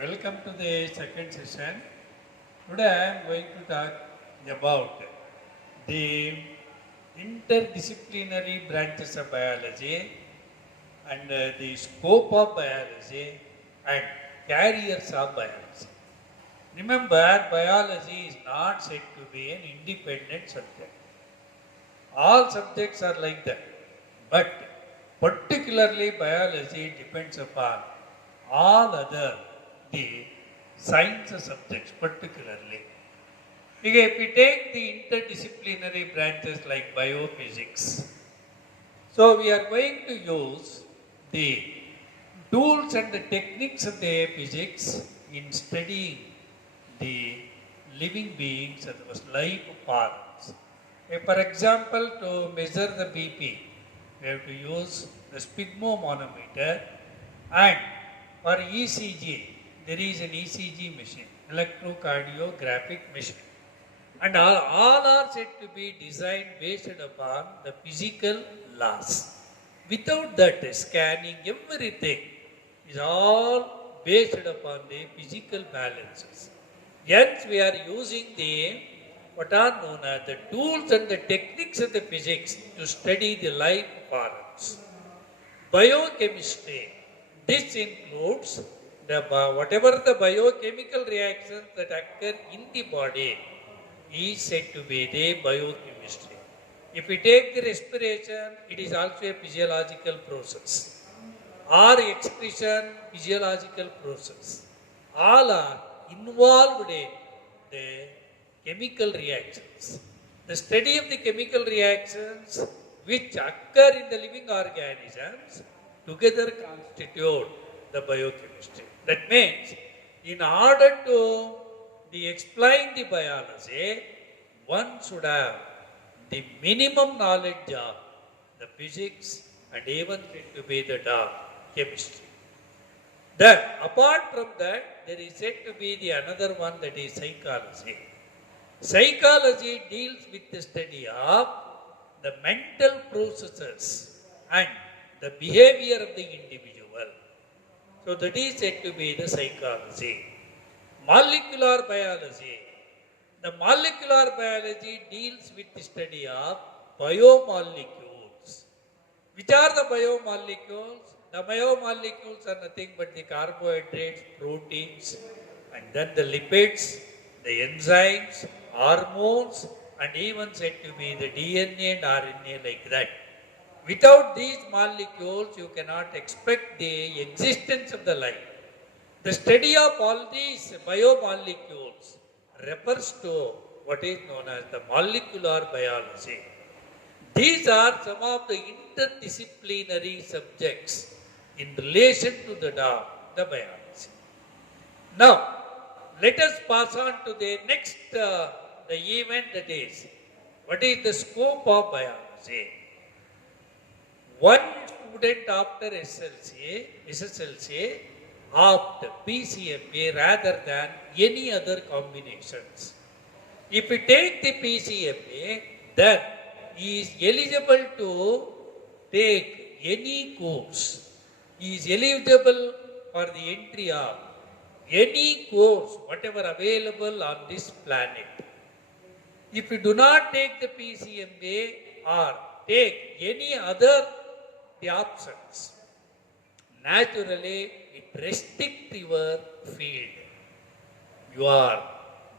Welcome to the second session. Today I am going to talk about the interdisciplinary branches of biology and the scope of biology and carriers of biology. Remember, biology is not said to be an independent subject. All subjects are like that, but particularly biology depends upon all other the science subjects particularly. If we take the interdisciplinary branches like biophysics, so we are going to use the tools and the techniques of the physics in studying the living beings and those life forms. For example, to measure the BP, we have to use the sphygmomanometer, and for ECG, there is an ECG machine, electrocardiographic machine. And all are said to be designed based upon the physical laws. Without that, scanning everything is all based upon the physical balances. Hence, we are using the what are known as the tools and the techniques of the physics to study the life forms. Biochemistry. This includes whatever the biochemical reactions that occur in the body is said to be the biochemistry. If we take the respiration, it is also a physiological process. Or excretion, physiological process. All are involved in the chemical reactions. The study of the chemical reactions which occur in the living organisms together constitute the biochemistry. That means, in order to explain the biology, one should have the minimum knowledge of the physics and even to be the chemistry. Then, apart from that, there is said to be the another one, that is psychology. Psychology deals with the study of the mental processes and the behavior of the individual. So that is said to be the psychology. Molecular biology. The molecular biology deals with the study of biomolecules. Which are the biomolecules? The biomolecules are nothing but the carbohydrates, proteins, and then the lipids, the enzymes, hormones, and even said to be the DNA and RNA like that. Without these molecules, you cannot expect the existence of the life. The study of all these biomolecules refers to what is known as the molecular biology. These are some of the interdisciplinary subjects in relation to the biology. Now, let us pass on to the next the event, that is, what is the scope of biology? One student after SSLC opt PCMA rather than any other combinations. If we take the PCMA, then he is eligible to take any course. He is eligible for the entry of any course, whatever available on this planet. If you do not take the PCMA or take any other the options, naturally it restricts your field. You are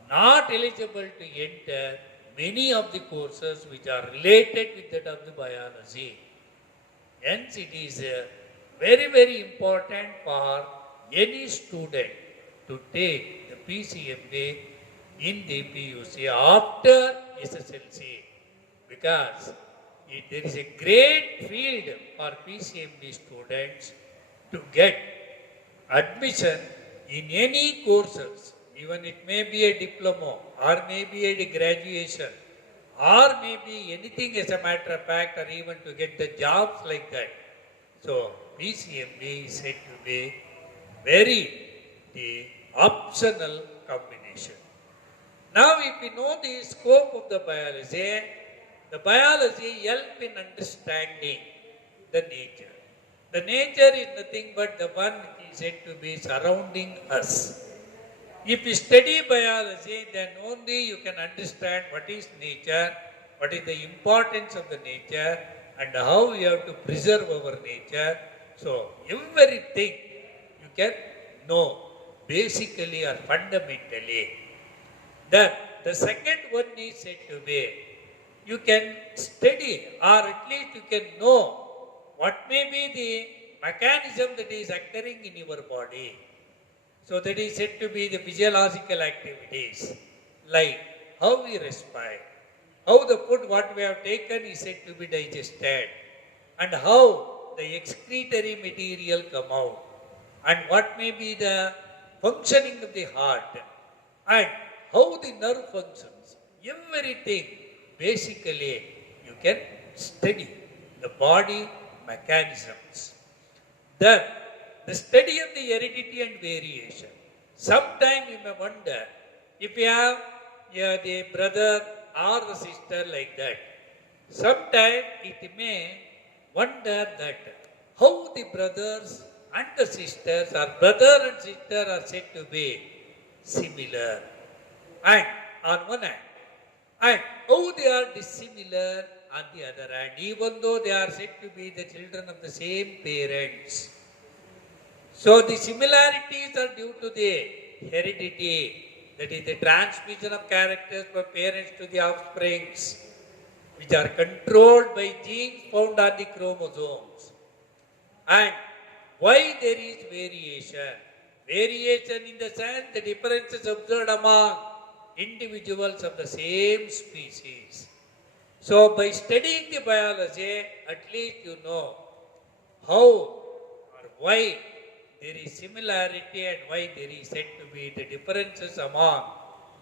not eligible to enter many of the courses which are related with that of the biology. Hence, it is very, very important for any student to take the PCMA in the PUC after SSLC, because there is a great field for PCMB students to get admission in any courses. Even it may be a diploma, or maybe a graduation, or maybe anything as a matter of fact, or even to get the jobs like that. So, PCMB is said to be the optional combination. Now, if we know the scope of the biology help in understanding the nature. The nature is nothing but the one which is said to be surrounding us. If you study biology, then only you can understand what is nature, what is the importance of the nature, and how we have to preserve our nature. So, everything you can know basically or fundamentally. Then, the second one is said to be you can study or at least you can know what may be the mechanism that is occurring in your body. So that is said to be the physiological activities, like how we respire, how the food what we have taken is said to be digested, and how the excretory material come out, and what may be the functioning of the heart, and how the nerve functions. Everything basically you can study the body mechanisms. Then, the study of the heredity and variation. Sometimes you may wonder if you have the brother or the sister like that. Sometimes it may wonder that how the brothers and the sisters or brother and sister are said to be similar. And on one hand, and how they are dissimilar on the other hand, even though they are said to be the children of the same parents. So the similarities are due to the heredity, that is the transmission of characters from parents to the offsprings, which are controlled by genes found on the chromosomes. And why there is variation? Variation in the sense the differences observed among individuals of the same species. So by studying the biology, at least you know how or why there is similarity and why there is said to be the differences among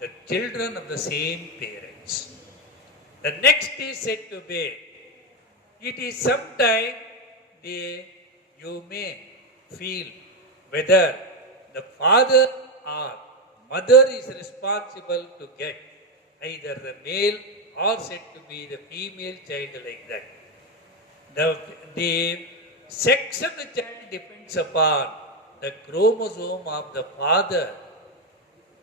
the children of the same parents. The next is said to be, it is sometime you may feel whether the father or mother is responsible to get either the male or said to be the female child like that. The sex of the child depends upon the chromosome of the father,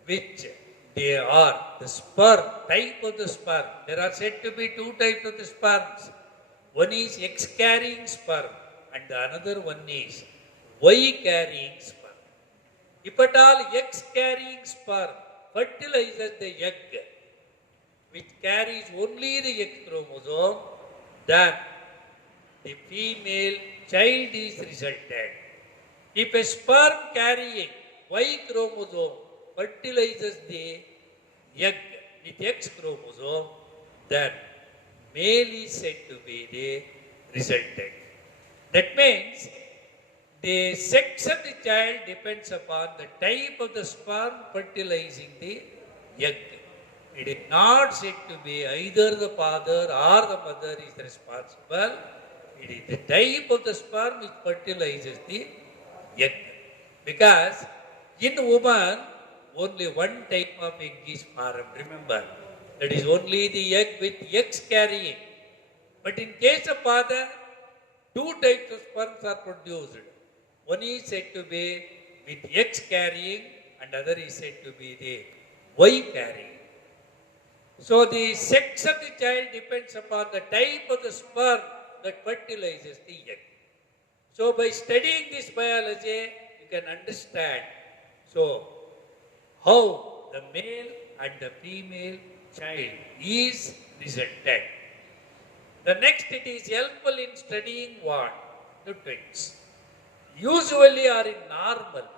which they are the sperm, type of the sperm. There are said to be two types of the sperms. One is X-carrying sperm and the another one is Y-carrying sperm. If at all X-carrying sperm fertilizes the egg, which carries only the X chromosome, then the female child is resulted. If a sperm carrying Y chromosome fertilizes the egg with X chromosome, then male is said to be the resultant. That means the sex of the child depends upon the type of the sperm fertilizing the egg. It is not said to be either the father or the mother is responsible. It is the type of the sperm which fertilizes the egg. Because in woman, only one type of egg is formed. Remember, that is only the egg with X carrying. But in case of father, two types of sperms are produced. One is said to be with X carrying and other is said to be the Y carrying. So the sex of the child depends upon the type of the sperm that fertilizes the egg. So by studying this biology, you can understand how the male and the female child is resulted. The next, it is helpful in studying what? The twins. Usually or in normal,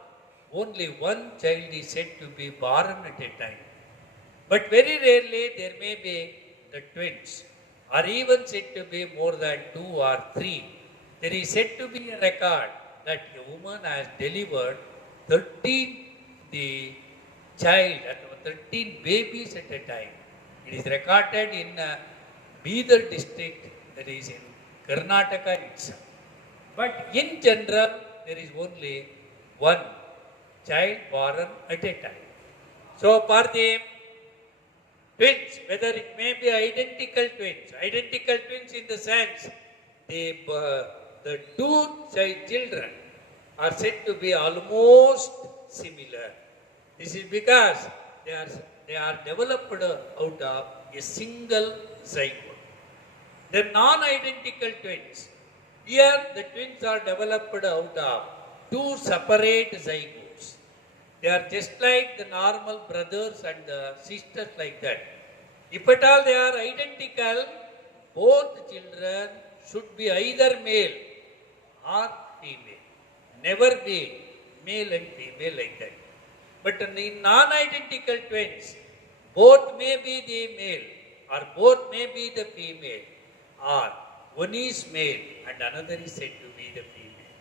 only one child is said to be born at a time. But very rarely there may be the twins, or even said to be more than 2 or 3. There is said to be a record that a woman has delivered 13 the child, 13 babies at a time. It is recorded in Bidar district, that is in Karnataka itself. But in general, there is only one child born at a time. So for the twins, whether it may be identical twins in the sense the the two children are said to be almost similar. This is because they are developed out of a single zygote. They're non-identical twins. Here the twins are developed out of two separate zygotes. They are just like the normal brothers and sisters like that. If at all they are identical, both children should be either male or female. Never be male and female like that. But in non-identical twins, both may be the male or both may be the female, or one is male and another is said to be the female.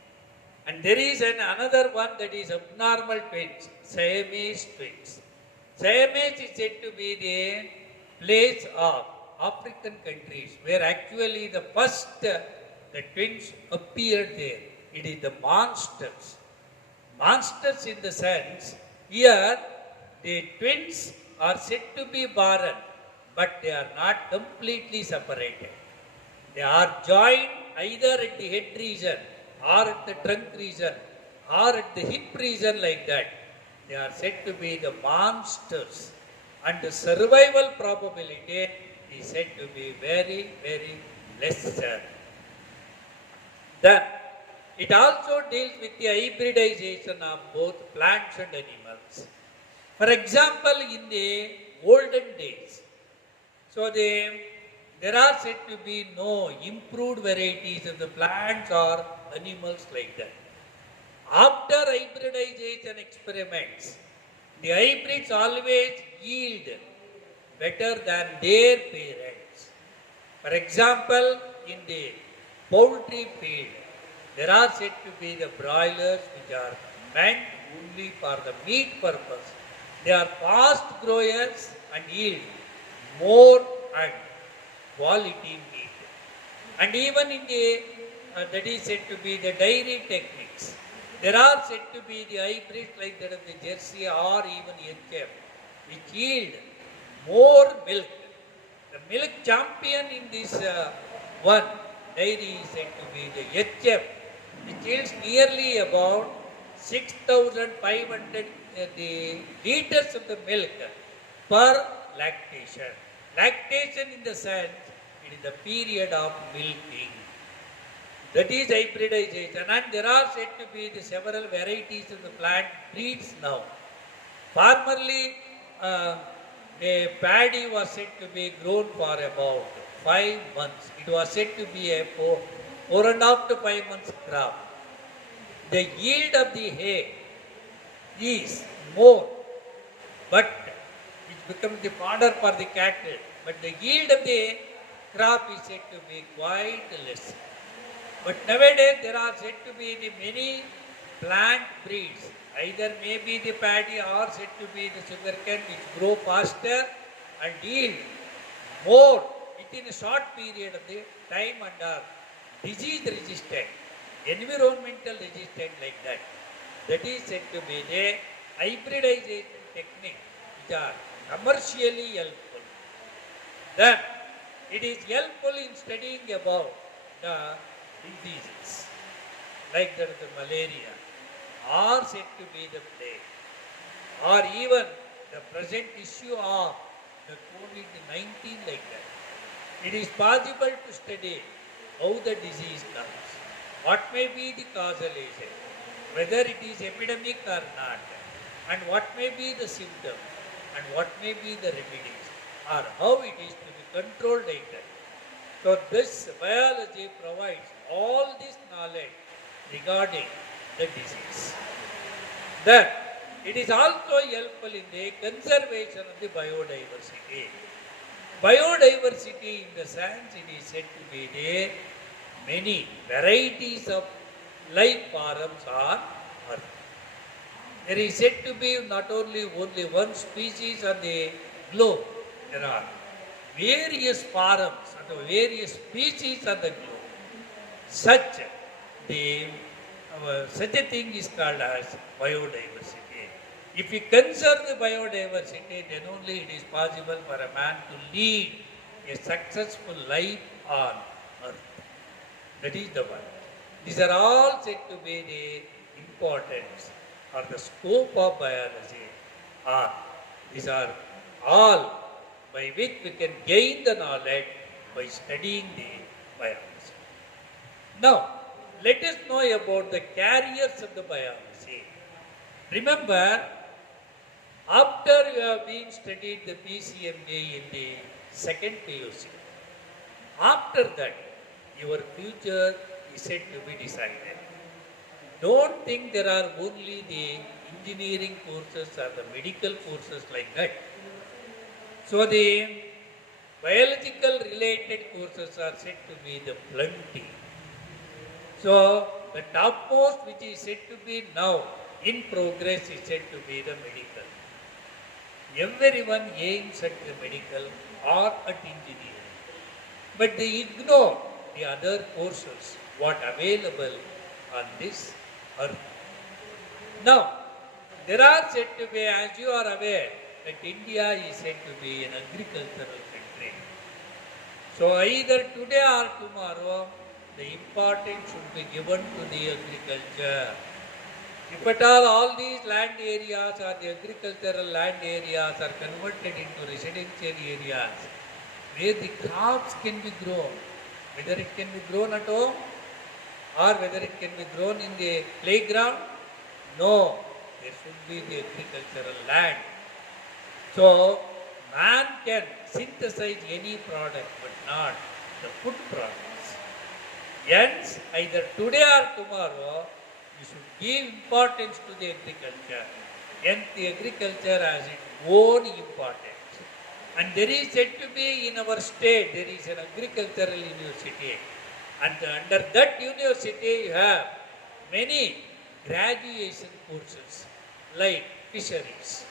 And there is another one that is abnormal twins, Siamese twins. Siamese is said to be the place of African countries where actually the first the twins appeared there. It is the monsters. Monsters in the sense, here the twins are said to be barren, but they are not completely separated. They are joined either at the head region or at the trunk region or at the hip region like that. They are said to be the monsters, and the survival probability is said to be very, very lesser. Then it also deals with the hybridization of both plants and animals. For example, in the olden days, so there are said to be no improved varieties of the plants or animals like that. After hybridization experiments, the hybrids always yield better than their parents. For example, in the poultry field, there are said to be the broilers which are meant only for the meat purpose. They are fast growers and yield more and quality meat. And even in the, that is said to be the dairy techniques, there are said to be the hybrids like that of the Jersey or even HF, which yield more milk. The milk champion in this one dairy is said to be the HF, which yields nearly about 6,500 the liters of the milk per lactation. Lactation in the sense, it is the period of milking. That is hybridization, and there are said to be the several varieties of the plant breeds now. Formerly, the paddy was said to be grown for about 5 months. It was said to be a 4.5 to 5 months crop. The yield of the hay is more, but it becomes the fodder for the cattle. But the yield of the crop is said to be quite less. But nowadays there are said to be the many plant breeds, either maybe the paddy or said to be the sugarcane, which grow faster and yield more within a short period of the time and are disease resistant, environmental resistant like that. That is said to be the hybridization technique which are commercially helpful. Then it is helpful in studying about the diseases like that of the malaria or said to be the plague or even the present issue of the COVID-19 like that. It is possible to study how the disease comes, what may be the causal agent, whether it is epidemic or not, and what may be the symptoms, and what may be the remedies, or how it is to be controlled like that. So this biology provides all this knowledge regarding the disease. Then it is also helpful in the conservation of the biodiversity. Biodiversity in the sense it is said to be the many varieties of life forms on earth. There is said to be not only one species on the globe, there are various forms and various species on the globe. Such a thing is called as biodiversity. If we conserve the biodiversity, then only it is possible for a man to lead a successful life on earth. That is the one. These are all said to be the importance or the scope of biology. Or these are all by which we can gain the knowledge by studying the biology. Now, let us know about the carriers of the biology. Remember, after you have been studied the PCMA in the second PUC, after that, your future is said to be decided. Don't think there are only the engineering courses or the medical courses like that. So the biological related courses are said to be the plenty. So the topmost which is said to be now in progress is said to be the medical. Everyone aims at the medical or at engineering. But they ignore the other courses what available on this earth. Now, there are said to be, as you are aware, that India is said to be an agricultural country. So either today or tomorrow, the importance should be given to the agriculture. If at all these land areas or the agricultural land areas are converted into residential areas, where the crops can be grown, whether it can be grown at home or whether it can be grown in the playground, no, there should be the agricultural land. So, man can synthesize any product but not the food products. Hence, either today or tomorrow, you should give importance to the agriculture. Hence, the agriculture has its own importance. And there is said to be in our state, there is an agricultural university. And under that university, you have many graduation courses like fisheries.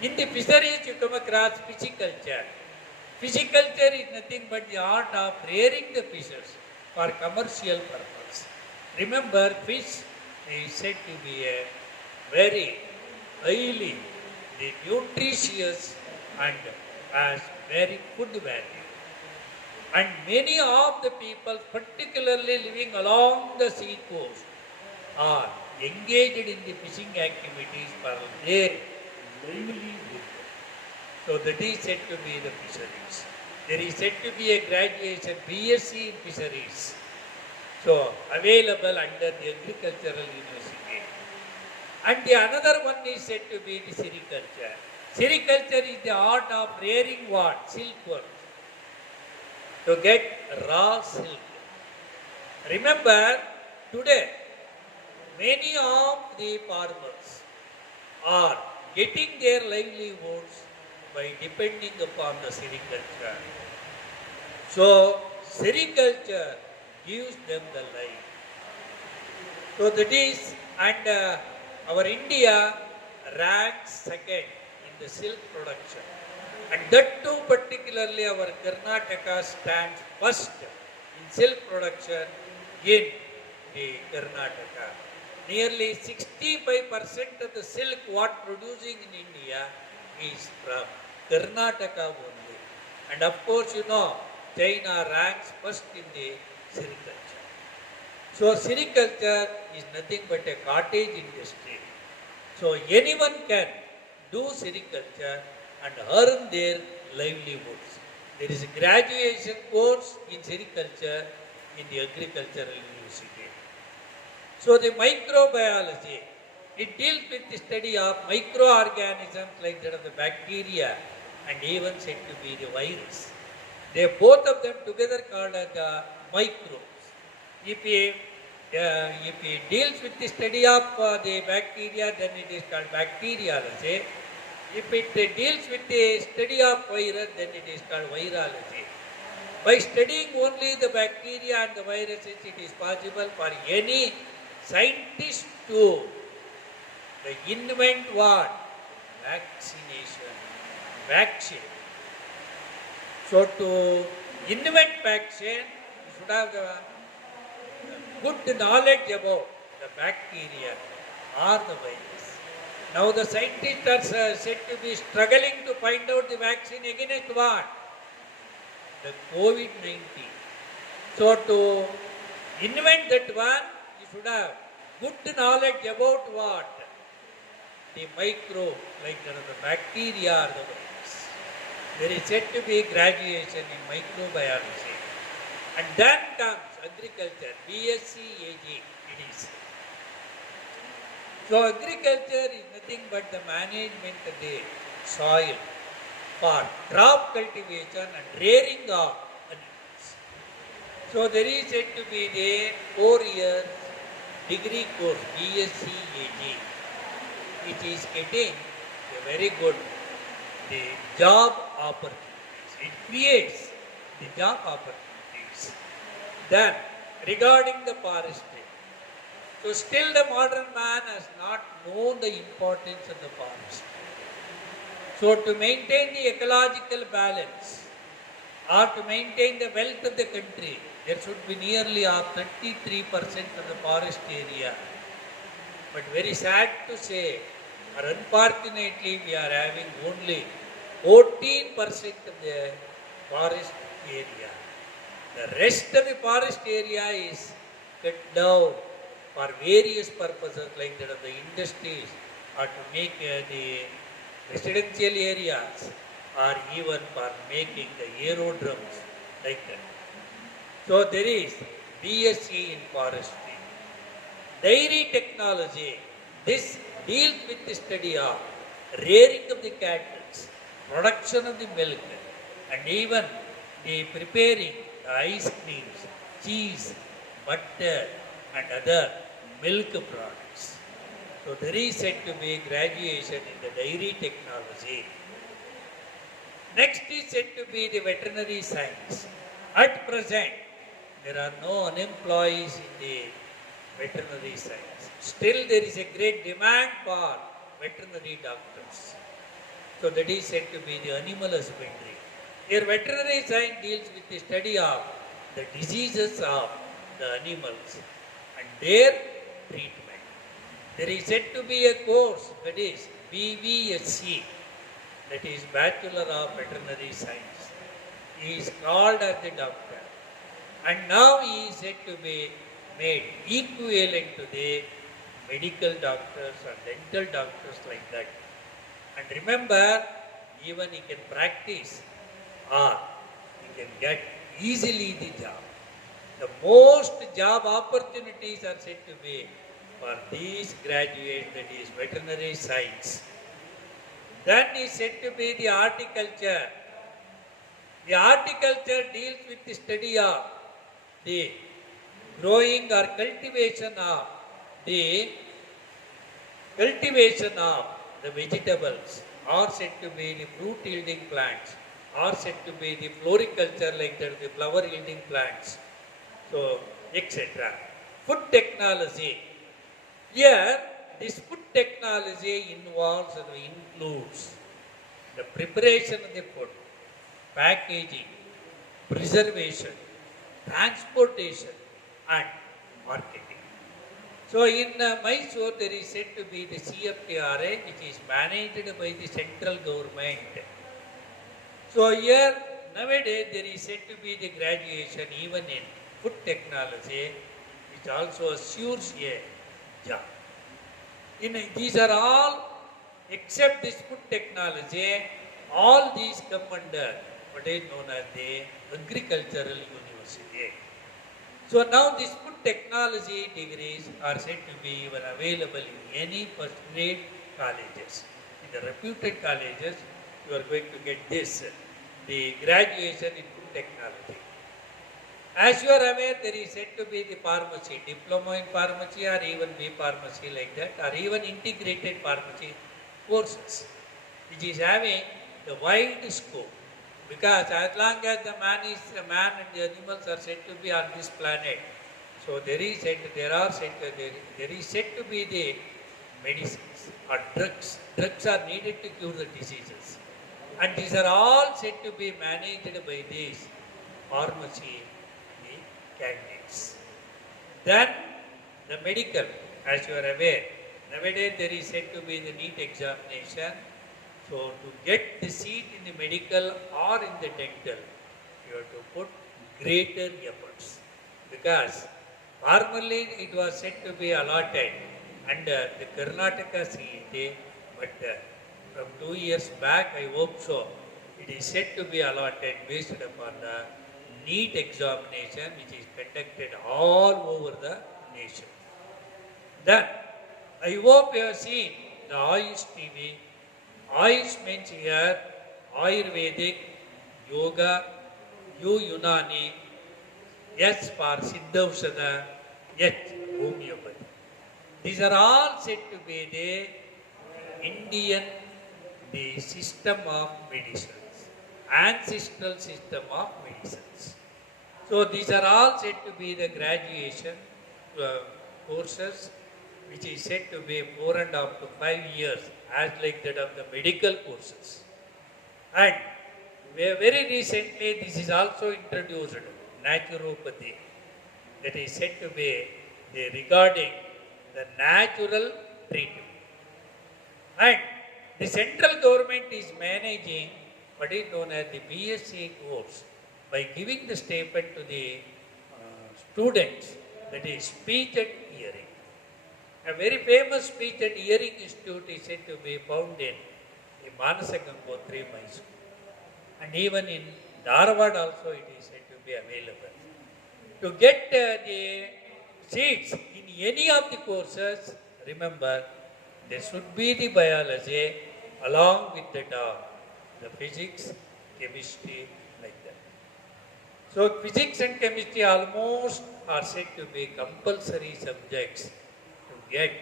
In the fisheries, you come across pisciculture. Pisciculture is nothing but the art of rearing the fishes for commercial purpose. Remember, fish is said to be a very highly nutritious and has very good value. And many of the people, particularly living along the sea coast, are engaged in the fishing activities for their livelihood. So that is said to be the fisheries. There is said to be a graduation BSc in fisheries. So available under the agricultural university. And the another one is said to be the sericulture. Sericulture is the art of rearing what? Silkworms. To get raw silk. Remember, today, many of the farmers are getting their livelihoods by depending upon the sericulture. So, sericulture gives them the life. So, that is, and our India ranks second in the silk production. And that too particularly our Karnataka stands first in silk production in the Karnataka. Nearly 65% of the silk what producing in India is from Karnataka only. And of course, you know, China ranks first in the sericulture. So sericulture is nothing but a cottage industry. So anyone can do sericulture and earn their livelihoods. There is a graduation course in sericulture in the agricultural university. So the microbiology, it deals with the study of microorganisms like that of the bacteria and even said to be the virus. They both of them together called as the microbes. If it deals with the study of the bacteria, then it is called bacteriology. If it deals with the study of virus, then it is called virology. By studying only the bacteria and the viruses, it is possible for any scientist to invent what? Vaccination. Vaccine. So to invent vaccine, you should have the good knowledge about the bacteria or the virus. Now the scientists are said to be struggling to find out the vaccine against what? The COVID-19. So to invent that one, you should have good knowledge about what? The microbe, like the bacteria or the virus. There is said to be graduation in microbiology. And then comes agriculture, BSc AG it is. So agriculture is nothing but the management of the soil for crop cultivation and rearing of animals. So there is said to be the 4-year degree course, BSc AG. It is getting a very good the job opportunities. It creates the job opportunities. Then regarding the forestry, so still the modern man has not known the importance of the forest. So to maintain the ecological balance or to maintain the wealth of the country, there should be nearly 33% of the forest area. But very sad to say, or unfortunately, we are having only 14% of the forest area. The rest of the forest area is cut down for various purposes like that of the industries or to make the residential areas or even for making the aerodromes like that. So there is BSc in forestry. Dairy technology, this deals with the study of rearing of the cattle, production of the milk, and even the preparing the ice creams, cheese, butter, and other milk products. So there is said to be graduation in the dairy technology. Next is said to be the veterinary science. At present, there are no unemployees in the veterinary science. Still there is a great demand for veterinary doctors. So that is said to be the animal husbandry. Here veterinary science deals with the study of the diseases of the animals and their treatment. There is said to be a course that is BVSC, that is Bachelor of Veterinary Science. He is called as the doctor. And now he is said to be made equivalent to the medical doctors or dental doctors like that. And remember, even he can practice or he can get easily the job. The most job opportunities are said to be for these graduates, that is veterinary science. Then is said to be the horticulture. The horticulture deals with the study of the growing or cultivation of the vegetables, or said to be the fruit yielding plants, or said to be the floriculture like that, the flower yielding plants, so etc. Food technology. Here, this food technology includes the preparation of the food, packaging, preservation, transportation, and marketing. So in Mysore, there is said to be the CFTRA, which is managed by the central government. So here, nowadays, there is said to be the graduation even in food technology, which also assures a job. These are all, except this food technology, all these come under what is known as the agricultural university. So now these food technology degrees are said to be even available in any first grade colleges. In the reputed colleges, you are going to get this, the graduation in food technology. As you are aware, there is said to be the pharmacy, diploma in pharmacy or even B pharmacy like that, or even integrated pharmacy courses, which is having the wide scope. Because as long as the man and the animals are said to be on this planet, so there is said to be the medicines or drugs. Drugs are needed to cure the diseases. And these are all said to be managed by these pharmacy candidates. Then the medical, as you are aware, nowadays there is said to be the NEET examination. So to get the seat in the medical or in the dental, you have to put greater efforts, because Formerly, it was said to be allotted under the Karnataka CET, but from 2 years back, I hope so, it is said to be allotted based upon the NEET examination, which is conducted all over the nation. Then, I hope you have seen the Ayush TV. Ayush means here Ayurvedic, Yoga, U Unani, S for Siddhavshada, H homeopathy. These are all said to be the Indian, the system of medicines, ancestral system of medicines. So these are all said to be the graduation courses, which is said to be 4.5 to 5 years, as like that of the medical courses. And very recently, this is also introduced, naturopathy, that is said to be regarding the natural treatment. And the central government is managing what is known as the BSc course by giving the stipend to the students, that is speech and hearing. A very famous speech and hearing institute is said to be found in Manasa Gangotri, Mysore. And even in Dharwad also it is said to be available. To get the seats in any of the courses, remember, there should be the biology along with the physics, chemistry, like that. So physics and chemistry almost are said to be compulsory subjects to get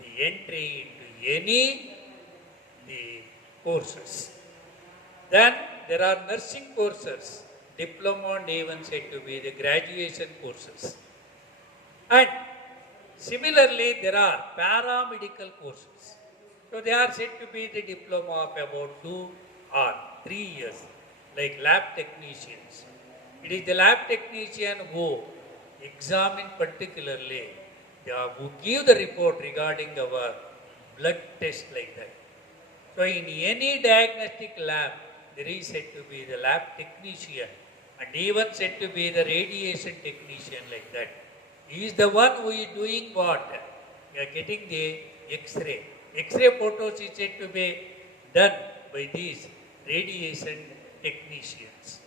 the entry into any the courses. Then there are nursing courses, diploma and even said to be the graduation courses. And similarly, there are paramedical courses. So they are said to be the diploma of about 2 or 3 years, like lab technicians. It is the lab technician who examine particularly, who give the report regarding our blood test like that. So in any diagnostic lab, there is said to be the lab technician and even said to be the radiation technician like that. He is the one who is doing what? You are getting the X-ray. X-ray photos is said to be done by these radiation technicians.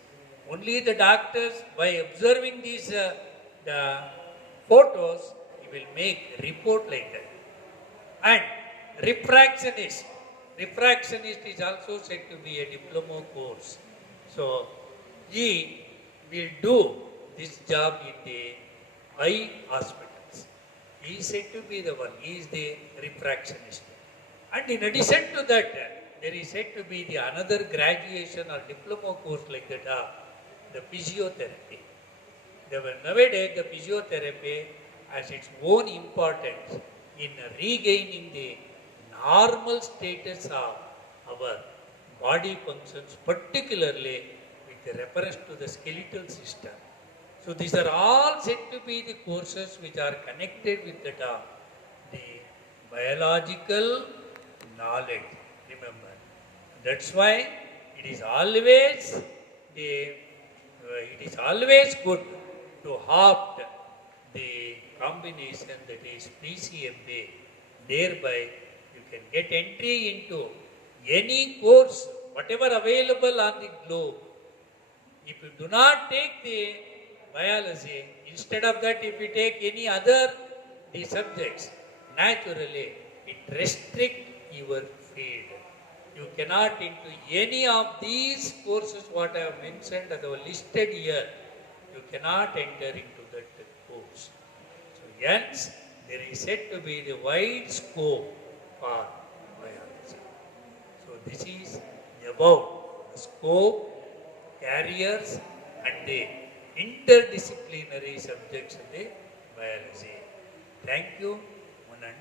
Only the doctors, by observing these the photos, he will make a report like that. And refractionist. Refractionist is also said to be a diploma course. So, he will do this job in the eye hospitals. He is said to be the one. He is the refractionist. And in addition to that, there is said to be the another graduation or diploma course like that, the physiotherapy. Nowadays, the physiotherapy has its own importance in regaining the normal status of our body functions, particularly with reference to the skeletal system. So these are all said to be the courses which are connected with the biological knowledge. Remember, that's why it is always good to opt the combination that is PCMA. Thereby, you can get entry into any course, whatever available on the globe. If you do not take the biology, instead of that, if you take any other the subjects, naturally it restricts your field. You cannot into any of these courses what I have mentioned that were listed here, you cannot enter into that course. So hence, there is said to be the wide scope for biology. So this is about the scope, carriers and the interdisciplinary subjects of the biology. Thank you, Manan.